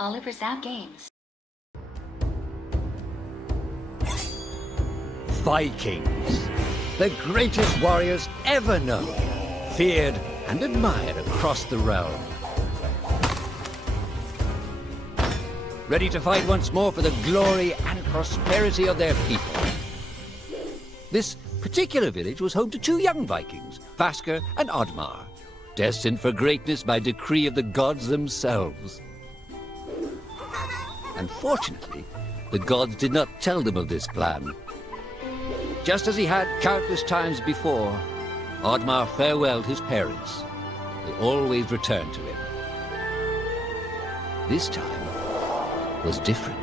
Oliver's App Games. Vikings, the greatest warriors ever known, feared and admired across the realm. Ready to fight once more for the glory and prosperity of their people. This particular village was home to two young Vikings, Vasker and Oddmar, destined for greatness by decree of the gods themselves. Unfortunately, the gods did not tell them of this plan. Just as he had countless times before, Oddmar farewelled his parents. They always returned to him. This time was different.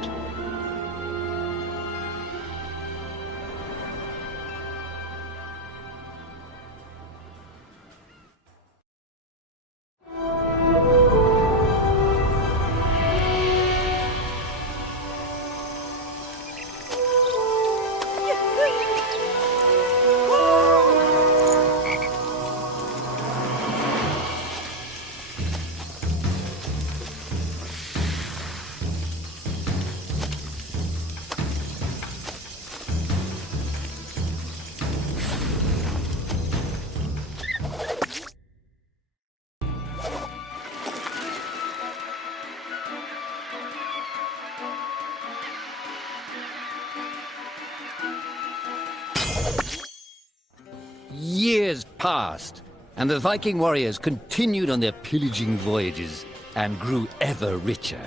Years passed, and the Viking warriors continued on their pillaging voyages and grew ever richer.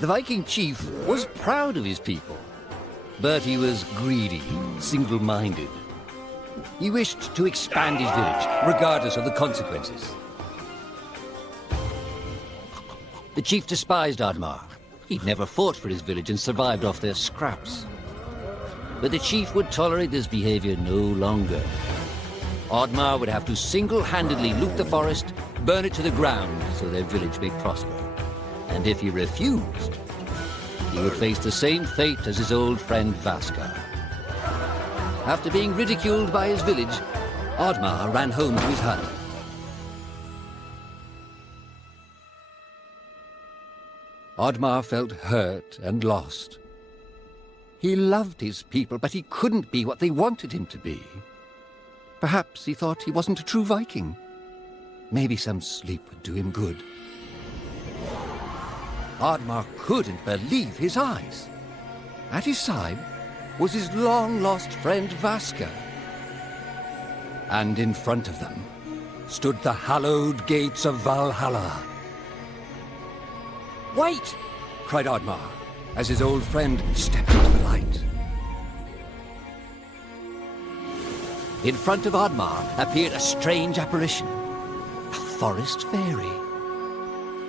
The Viking chief was proud of his people, but he was greedy, single-minded. He wished to expand his village, regardless of the consequences. The chief despised Oddmar. He'd never fought for his village and survived off their scraps. But the chief would tolerate this behavior no longer. Oddmar would have to single-handedly loot the forest, burn it to the ground so their village may prosper. And if he refused, he would face the same fate as his old friend Vasker. After being ridiculed by his village, Oddmar ran home to his hut. Oddmar felt hurt and lost. He loved his people, but he couldn't be what they wanted him to be. Perhaps he thought he wasn't a true Viking. Maybe some sleep would do him good. Oddmar couldn't believe his eyes. At his side was his long-lost friend Vasker. And in front of them stood the hallowed gates of Valhalla. "Wait!" cried Oddmar, as his old friend stepped into the light. In front of Oddmar appeared a strange apparition, a forest fairy.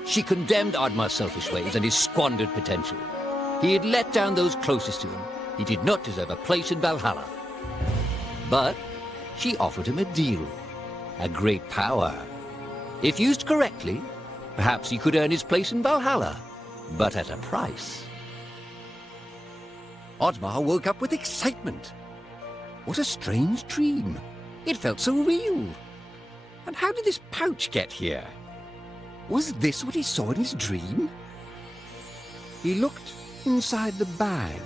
She condemned Oddmar's selfish ways and his squandered potential. He had let down those closest to him. He did not deserve a place in Valhalla. But she offered him a deal, a great power. If used correctly, perhaps he could earn his place in Valhalla, but at a price. Oddmar woke up with excitement. What a strange dream. It felt so real. And how did this pouch get here? Was this what he saw in his dream? He looked inside the bag.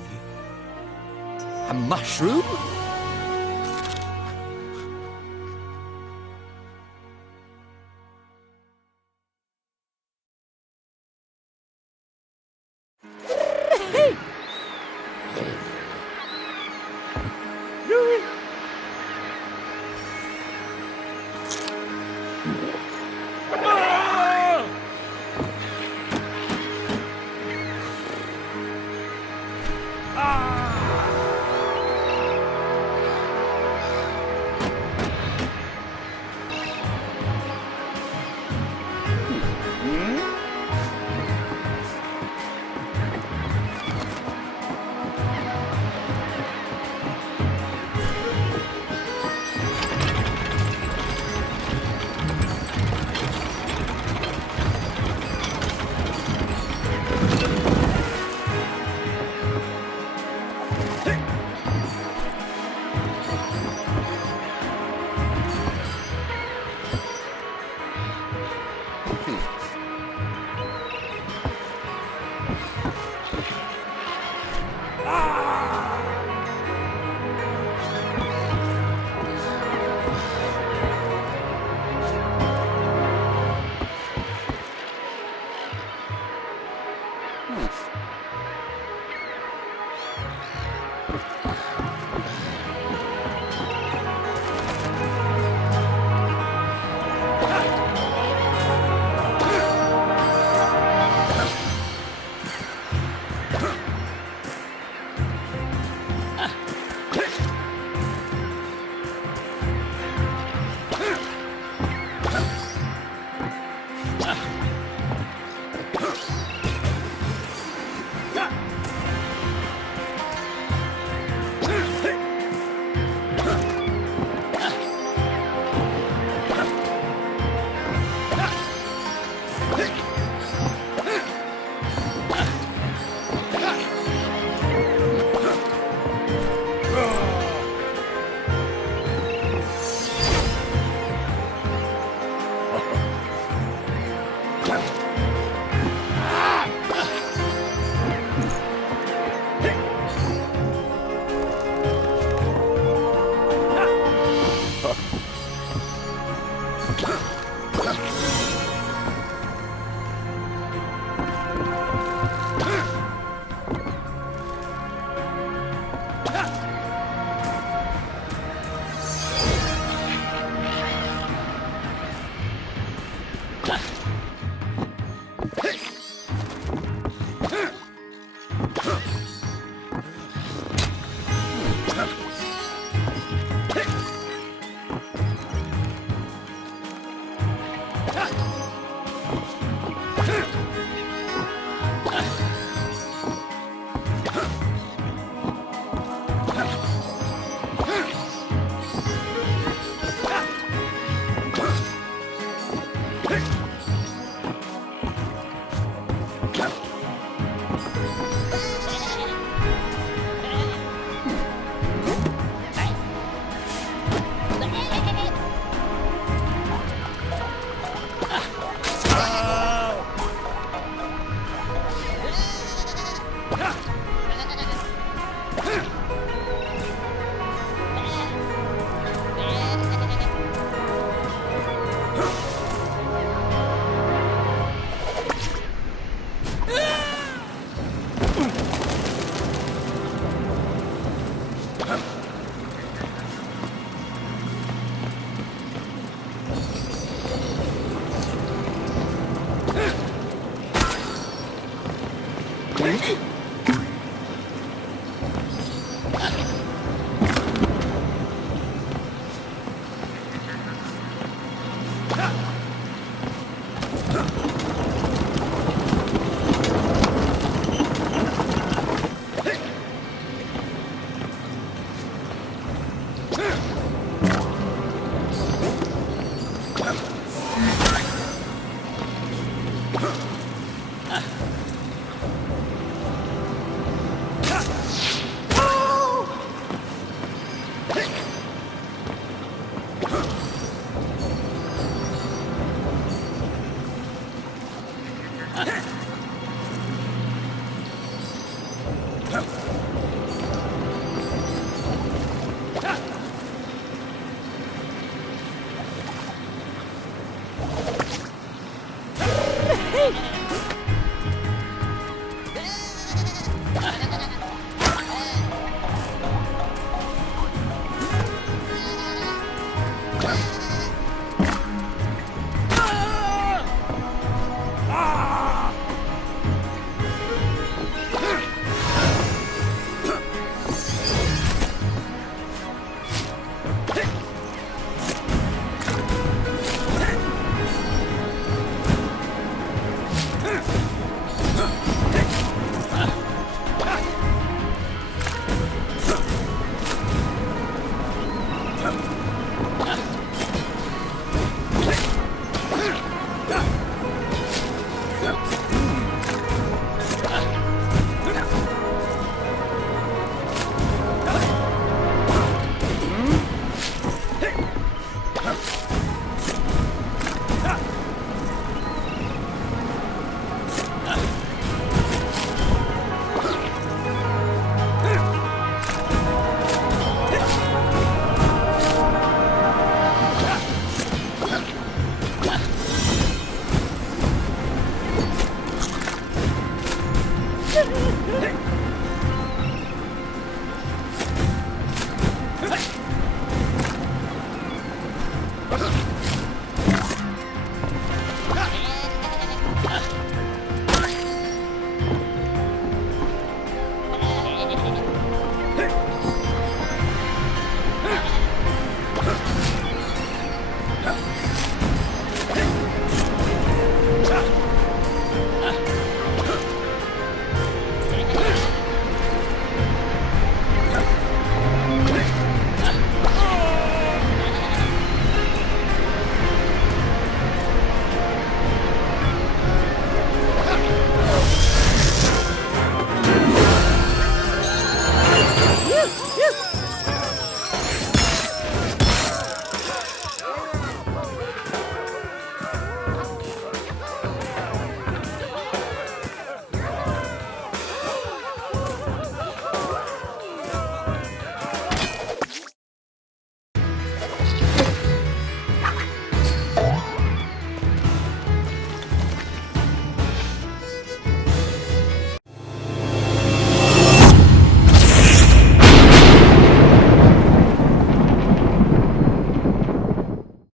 A mushroom?